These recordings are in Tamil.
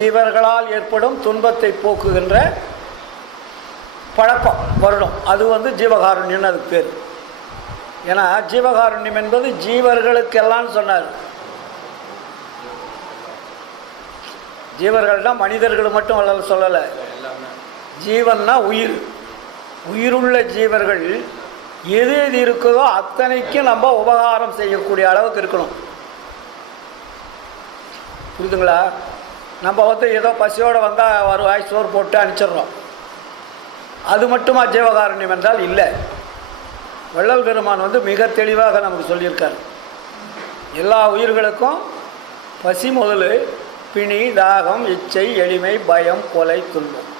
இவர்களால் ஏற்படும் துன்பத்தை போக்குகின்ற பழக்கம் வருடம். அது வந்து ஜீவகாருண்யம்னு அதுக்கு பேர். ஏன்னா ஜீவகாருண்யம் என்பது ஜீவர்களுக்கெல்லாம் சொன்னார். ஜீவர்கள்னா மனிதர்கள் மட்டும் வளர சொல்லலை. ஜீவன்னா உயிர். உயிருள்ள ஜீவர்கள் எது எது இருக்குதோ அத்தனைக்கும் நம்ம உபகாரம் செய்யக்கூடிய அளவுக்கு இருக்கணும். புரியுதுங்களா? நம்ம வந்து ஏதோ பசியோடு வந்தால் ஒரு வாய் சோறு போட்டு அனுப்பிச்சிடுறோம். அது மட்டுமா ஜீவகாரண்யம் என்றால் இல்லை. வள்ளல் பெருமான் வந்து மிக தெளிவாக நமக்கு சொல்லியிருக்கார். எல்லா உயிர்களுக்கும் பசி முதல் பிணி தாகம் இச்சை எளிமை பயம் கொலை துன்பம்.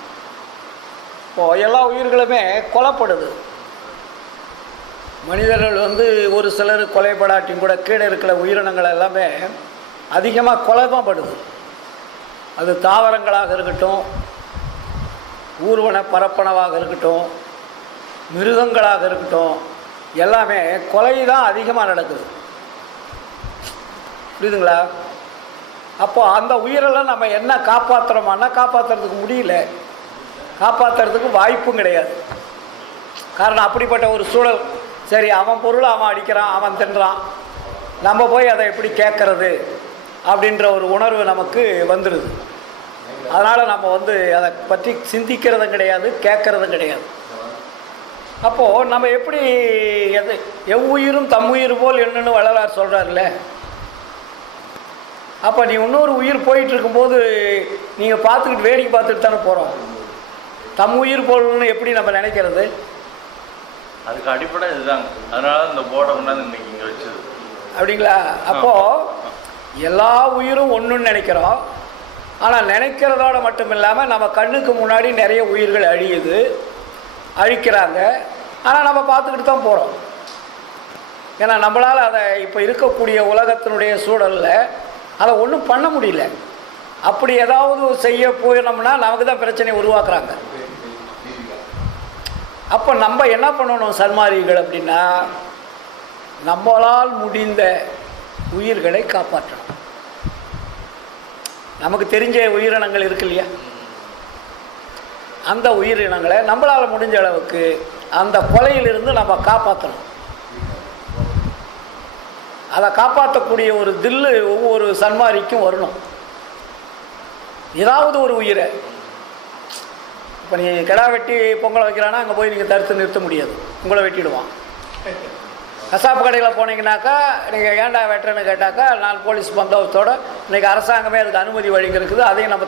இப்போ எல்லா உயிர்களுமே கொலைப்படுது. மனிதர்கள் வந்து ஒரு சிலர் கொலைப்படாட்டியும் கூட கீழே இருக்கிற உயிரினங்கள் எல்லாமே அதிகமாக கொலை தான் படுது அது தாவரங்களாக இருக்கட்டும் ஊர்வன பரப்பனவாக இருக்கட்டும் மிருகங்களாக இருக்கட்டும் எல்லாமே கொலை தான் அதிகமாக நடக்குது. புரியுதுங்களா? அப்போது அந்த உயிரெல்லாம் நம்ம என்ன காப்பாற்றுறோமான்னா காப்பாற்றுறதுக்கு முடியல. காப்பாற்றுறதுக்கு வாய்ப்பும் கிடையாது. காரணம் அப்படிப்பட்ட ஒரு சூழல். சரி அவன் பொருள் அவன் அடிக்கிறான் அவன் தின்றான். நம்ம போய் அதை எப்படி கேட்கறது அப்படின்ற ஒரு உணர்வு நமக்கு வந்துடுது அதனால் நம்ம வந்து அதை பற்றி சிந்திக்கிறதும் கிடையாது கேட்கறதும் கிடையாது. அப்போது நம்ம எப்படி எது எவ்வுயிரும் தம் உயிர் போல் என்னன்னு வள்ளலார் சொல்கிறார்ல அப்போ நீ இன்னொரு உயிர் போயிட்டு இருக்கும்போது நீங்கள் பார்த்துக்கிட்டு வேடிக்கை பார்த்துட்டு தானே போகிறோம் தம் உயிர் போல்னு எப்படி நம்ம நினைக்கிறது? அதுக்கு அடிப்படை இதுதாங்க அதனால இந்த போர்டை கொண்டாந்து இன்னைக்கு இங்கே வச்சது. அப்படிங்களா? அப்போது எல்லா உயிரும் ஒன்றுன்னு நினைக்கிறோம். ஆனால் நினைக்கிறதோட மட்டும் இல்லாமல் நம்ம கண்ணுக்கு முன்னாடி நிறைய உயிர்கள் அழியுது அழிக்கிறாங்க. ஆனால் நம்ம பார்த்துக்கிட்டு தான் போகிறோம் ஏன்னா நம்மளால் அதை இப்போ இருக்கக்கூடிய உலகத்தினுடைய சூழலில் அதை ஒன்றும் பண்ண முடியல. அப்படி ஏதாவது செய்ய போயிடணும்னா நமக்கு தான் பிரச்சனையை உருவாக்குறாங்க. அப்போ நம்ம என்ன பண்ணணும் சன்மாரிகள் அப்படின்னா நம்மளால் முடிந்த உயிர்களை காப்பாற்றணும். நமக்கு தெரிஞ்ச உயிரினங்கள் இருக்கு இல்லையா? அந்த உயிரினங்களை நம்மளால் முடிஞ்ச அளவுக்கு அந்த கொலையிலிருந்து நம்ம காப்பாற்றணும் அதை காப்பாற்றக்கூடிய ஒரு தில்லு ஒவ்வொரு சன்மாரிக்கும் வரணும். ஏதாவது ஒரு உயிரை. இப்போ நீ கிடா வெட்டி பொங்கலை வைக்கிறான்னா அங்கே போய் நீங்கள் தடுத்து நிறுத்த முடியாது. உங்களை வெட்டிடுவான். கசாப்பு கடையில் போனீங்கன்னாக்கா நீங்கள் ஏன்டா வெட்டுறேன்னு கேட்டாக்கா நான் போலீஸ் பந்தோபத்தோட இன்றைக்கி அரசாங்கமே அதுக்கு அனுமதி வழங்கியிருக்குது. அதையும் நம்ம